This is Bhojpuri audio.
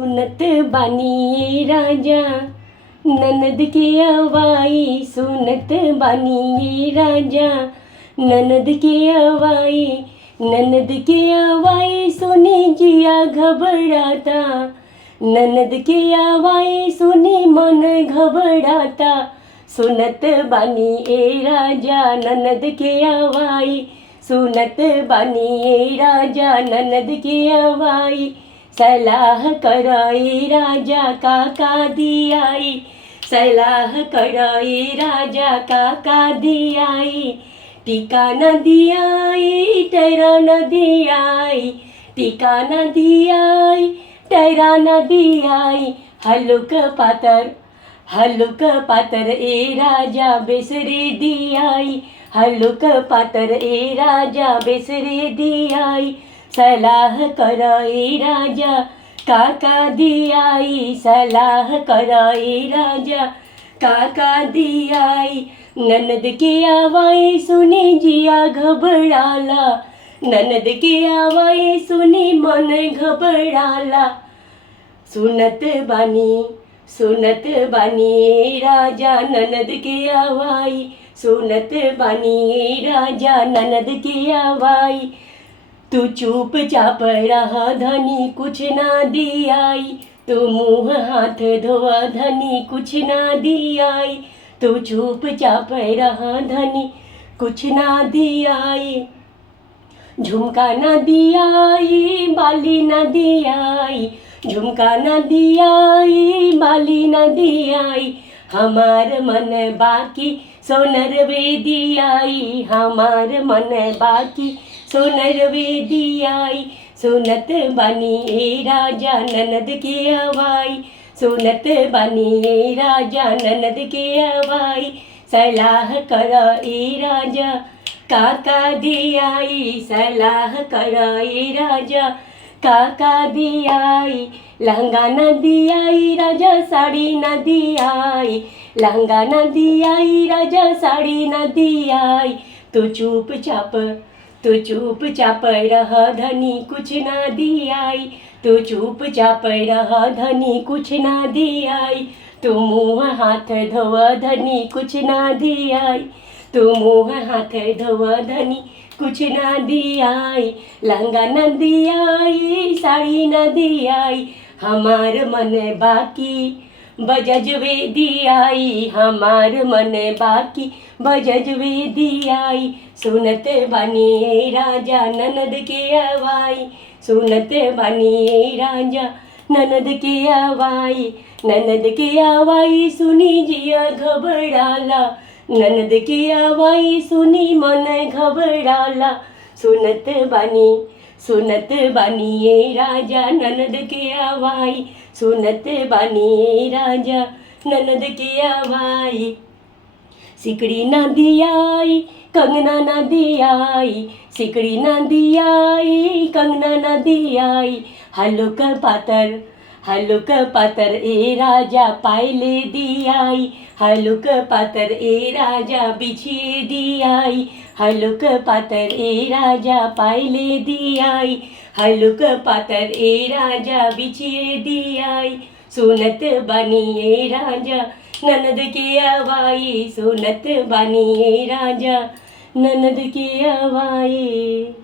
सुनत बानी राजा ननद के अवाई, सुनत बानी राजा ननद के अवाई, ननद के अवाई सुनी जिया घबराता, ननद के अवाई सुनी मन घबराता। सुनत बानी ए राजा ननद के अवाई, सुनत बानी ए राजा ननद के अवाई। सलाह कराई राजा काका दियाई, सलाह कराई राजा काका दियाई। टीका न दियाई टैरा न दियाई, टीका न दियाई टैरा न दियाई। हलुक पातर ए राजा बेसरे दियाई, हलुक पातर ए राजा बेसरे दियाई। सलाह कराई राजा काका दियाई, सलाह कराई राजा काका दियाई। ननद के आवाई सुनी जिया घबराला, ननद के आवाई सुनी मन घबराला। सुनत बानी राजा ननद के आवाई, सुनत बानी राजा ननद के आवाई। तू चुपचाप रहा धनी कुछ ना दियाई, तू मुँह हाथ धोआ धनी कुछ ना दियाई। तू चुपचाप रहा धनी कुछ ना दियाई। झुमका ना दियाई बाली ना दियाई, झुमका ना दियाई बाली ना दियाई। हमार मन बाकी सोनर वे दियाई, हमार मन बाकी सोनर वे दियाई। सुनत बानी ए राजा ननद के अवाई, सुनत बानी ए राजा ननद के अवाई। सलाह कर ए राजा काका दियाई, सलाह कर ए राजा काका दियाई। लहंगा न दियाई राजा साड़ी न दियाई, लहंगा न दियाई राजा साड़ी न दियाई। तू चुपचाप रह धनी कुछ ना दियाई, तू चुपचाप रह धनी कुछ ना दियाई। तू मुँह हाथ धोव धनी कुछ ना दियाई, तू मुँह हाथ धोव धनी कुछ ना दियाई। लहंगा न दियाई साड़ी न दियाई, हमार मन बाकी बजजवे दियाई, हमार मन बाकी बजजवे दियाई। सुनत बानी राजा ननद के अवाई, सुनत बानी राजा ननद के अवाई। ननद के अवाई सुनी जिया घबराला, ननद के अवाई सुनी मन घबराला। सुनत बानी राजा ननद के अवाई, सुनत बानी राजा ननद के अवाई। सिकड़ी ना दियाई कंगना ना दियाई, सिकड़ी ना दियाई कंगना ना दियाई। हलुक पातर ए राजा पायले दियाई, हलुक पातर ए राजा बिछिए दियाई। हलुक पातर ए राजा पायले दियाई, हलुक पातर ए राजा बिछिए दियाई। सुनत बानी ए राजा ननद के अवाई, सुनत बानी ए राजा ननद के अवाई।